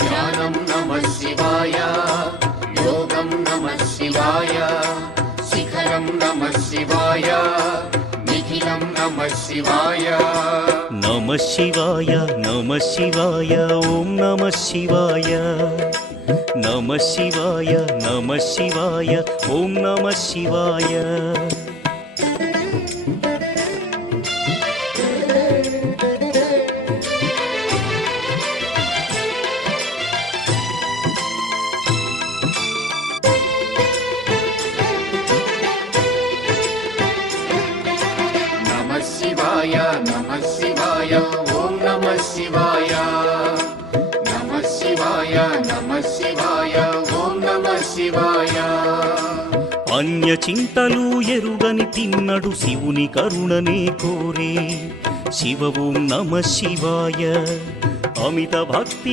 ధ్యానం నమః శివాయ, యోగం నమః శివాయ, శిఖరం నమః శివాయ, నిఖిలం నమః శివాయ. నమః శివాయ నమః శివాయ ఓం నమః శివాయ. నమః శివాయ నమః శివాయ ఓం నమః శివాయ. నమః శివాయ నమః శివాయ ఓం నమః శివాయ. నమః శివాయ నమః శివాయ ఓం నమః శివాయ. అన్య చింతలు ఎరుగని తిన్నడు శివుని కరుణనే కోరే. శివ ఓం నమః శివాయ. అమిత భక్తి